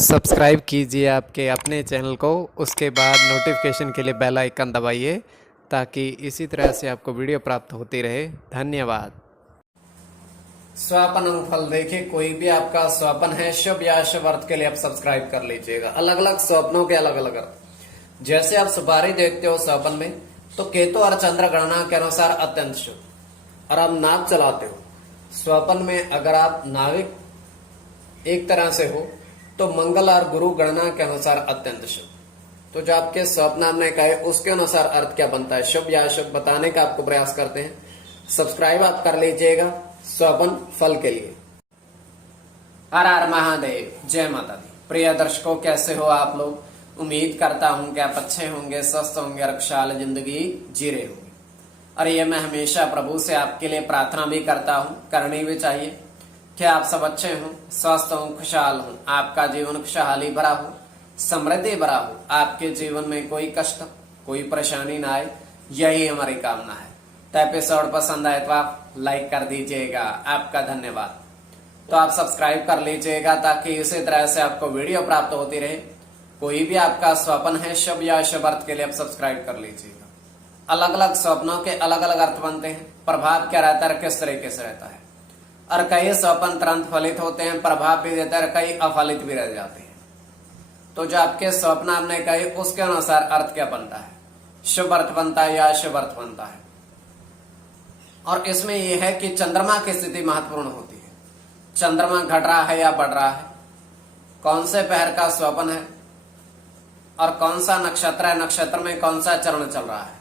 Subscribe कीजिए आपके अपने चैनल को, उसके बाद नोटिफिकेशन के लिए बेल आइकन दबाइए ताकि इसी तरह से आपको वीडियो प्राप्त होती रहे। धन्यवाद। स्वपन फल देखिए, कोई भी आपका स्वपन है शुभ या शुभ अर्थ के लिए आप सब्सक्राइब कर लीजिएगा। अलग अलग स्वप्नों के अलग अलग अर्थ। जैसे आप सुपारी देखते हो स्वपन में, तो केतु और चंद्र गणना के अनुसार अत्यंत शुभ। और आप नाव चलाते हो स्वपन में, अगर आप नाविक एक तरह से हो तो मंगल और गुरु गणना के अनुसार अत्यंत शुभ। तो जो आपके स्वप्न हमने कहे उसके अनुसार अर्थ क्या बनता है, शुभ या अशुभ, बताने का आपको प्रयास करते हैं। सब्सक्राइब आप कर लीजिएगा स्वपन फल के लिए। हर हर महादेव, जय माता दी। प्रिय दर्शकों, कैसे हो आप लोग? उम्मीद करता हूं कि आप अच्छे होंगे, स्वस्थ होंगे और खुशहाल जिंदगी जी रहे होंगे। और ये मैं हमेशा प्रभु से आपके लिए प्रार्थना भी करता हूं, करनी भी चाहिए कि आप सब अच्छे हों, स्वस्थ हों, खुशहाल हों, आपका जीवन खुशहाली भरा हो, समृद्धि भरा हो, आपके जीवन में कोई कष्ट कोई परेशानी ना आए, यही हमारी कामना है। तो एपिसोड पसंद आए तो आप लाइक कर दीजिएगा, आपका धन्यवाद। तो आप सब्सक्राइब कर लीजिएगा ताकि इसी तरह से आपको वीडियो प्राप्त होती रहे। कोई भी आपका स्वप्न है शुभ या अशुभ अर्थ के लिए आप सब्सक्राइब कर लीजिएगा। अलग अलग स्वप्नों के अलग अलग अर्थ बनते हैं, प्रभाव क्या रहता है, किस तरीके से रहता है। और कई स्वप्न तुरंत फलित होते हैं, प्रभाव भी देते हैं, कई अफलित भी रह जाते हैं। तो जो आपके स्वप्न आपने कहे उसके अनुसार अर्थ क्या बनता है, शुभ अर्थ बनता है या अशुभ अर्थ बनता है। और इसमें यह है कि चंद्रमा की स्थिति महत्वपूर्ण होती है। चंद्रमा घट रहा है या बढ़ रहा है, कौन से पहर का स्वप्न है और कौन सा नक्षत्र है, नक्षत्र में कौन सा चरण चल रहा है,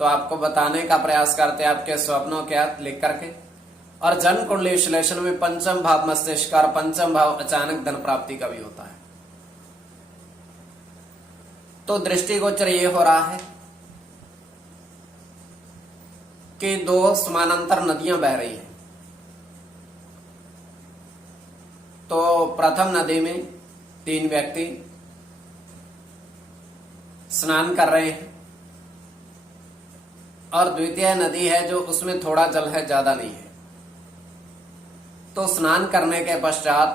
तो आपको बताने का प्रयास करते हैं आपके स्वप्नों के अर्थ लिख करके। और जन्म कुंडली विश्लेषण में पंचम भाव मस्तिष्क और पंचम भाव अचानक धन प्राप्ति का भी होता है। तो दृष्टिगोचर ये हो रहा है कि दो समानांतर नदियां बह रही हैं। तो प्रथम नदी में 3 व्यक्ति स्नान कर रहे हैं और द्वितीय नदी है जो उसमें थोड़ा जल है, ज्यादा नहीं है। तो स्नान करने के पश्चात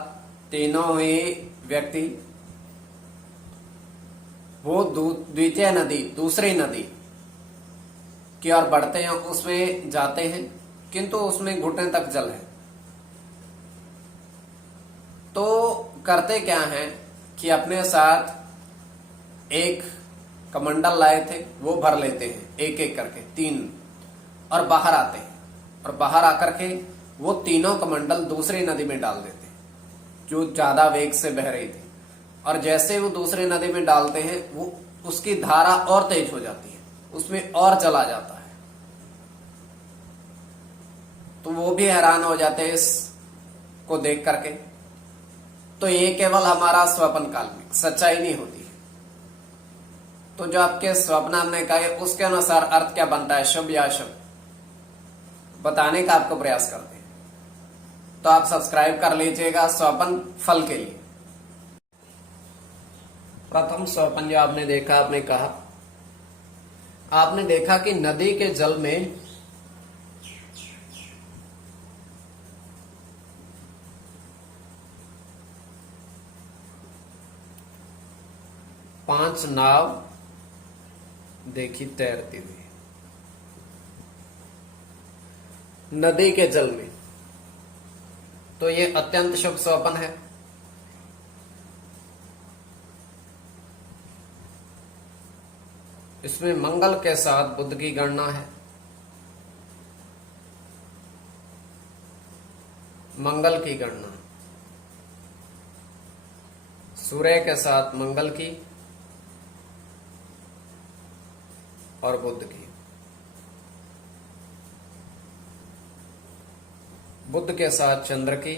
तीनों ही व्यक्ति वो द्वितीय नदी, दूसरी नदी की ओर बढ़ते हैं, उसमें जाते हैं, किंतु उसमें घुटने तक जल है। तो करते क्या है कि अपने साथ एक कमंडल लाए थे, वो भर लेते हैं एक एक करके 3, और बाहर आते हैं। और बाहर आकर के वो तीनों कमंडल दूसरी नदी में डाल देते हैं जो ज्यादा वेग से बह रही थी। और जैसे वो दूसरी नदी में डालते हैं, वो उसकी धारा और तेज हो जाती है, उसमें और जल आ जाता है। तो वो भी हैरान हो जाते हैं इसको देख करके। तो ये केवल हमारा स्वप्न काल्पनिक, सच्चाई नहीं होती है। तो जो आपके स्वप्न हमने कहे उसके अनुसार अर्थ क्या बनता है, शुभ या अशुभ, बताने का आपको प्रयास करते हैं। तो आप सब्सक्राइब कर लीजिएगा स्वप्न फल के लिए। प्रथम स्वप्न जो आपने देखा, आपने कहा, आपने देखा कि नदी के जल में पांच नाव देखी तैरती हुई नदी के जल में। तो ये अत्यंत शुभ स्वप्न है। इसमें मंगल के साथ बुध की गणना है। मंगल की गणना सूर्य के साथ मंगल की और बुध की। बुध के साथ चंद्र की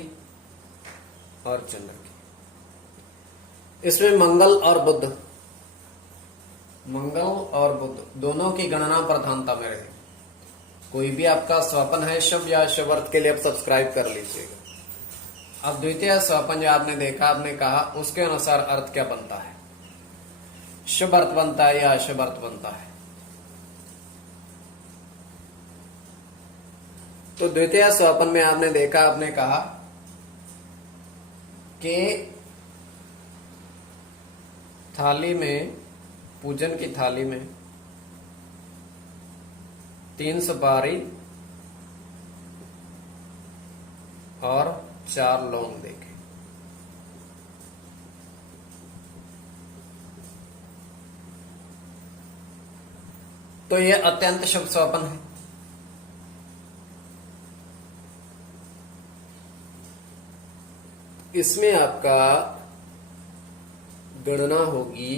और चंद्र की। इसमें मंगल और बुध दोनों की गणना प्रधानता में रहे। कोई भी आपका स्वप्न है शुभ या अशुभ अर्थ के लिए आप सब्सक्राइब कर लीजिएगा। अब द्वितीय स्वप्न जो आपने देखा, आपने कहा, उसके अनुसार अर्थ क्या बनता है, शुभ अर्थ बनता है या अशुभ अर्थ बनता है। तो द्वितीय स्वप्न में आपने देखा, आपने कहा के थाली में, पूजन की थाली में 3 सुपारी और 4 लौंग देखे। तो यह अत्यंत शुभ स्वप्न है। इसमें आपका गणना होगी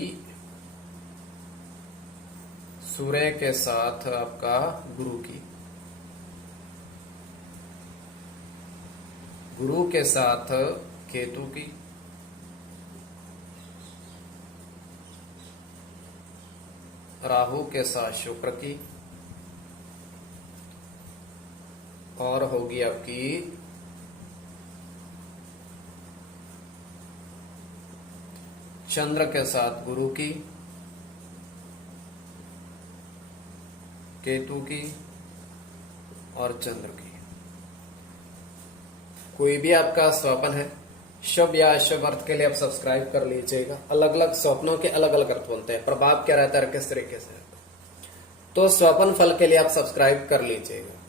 सूर्य के साथ आपका गुरु की, गुरु के साथ केतु की, राहु के साथ शुक्र की, और होगी आपकी चंद्र के साथ गुरु की, केतु की और चंद्र की। कोई भी आपका स्वप्न है शुभ या अशुभ अर्थ के लिए आप सब्सक्राइब कर लीजिएगा। अलग अलग स्वप्नों के अलग अलग अर्थ होते हैं, प्रभाव क्या रहता है किस तरीके से, तो स्वप्न फल के लिए आप सब्सक्राइब कर लीजिएगा।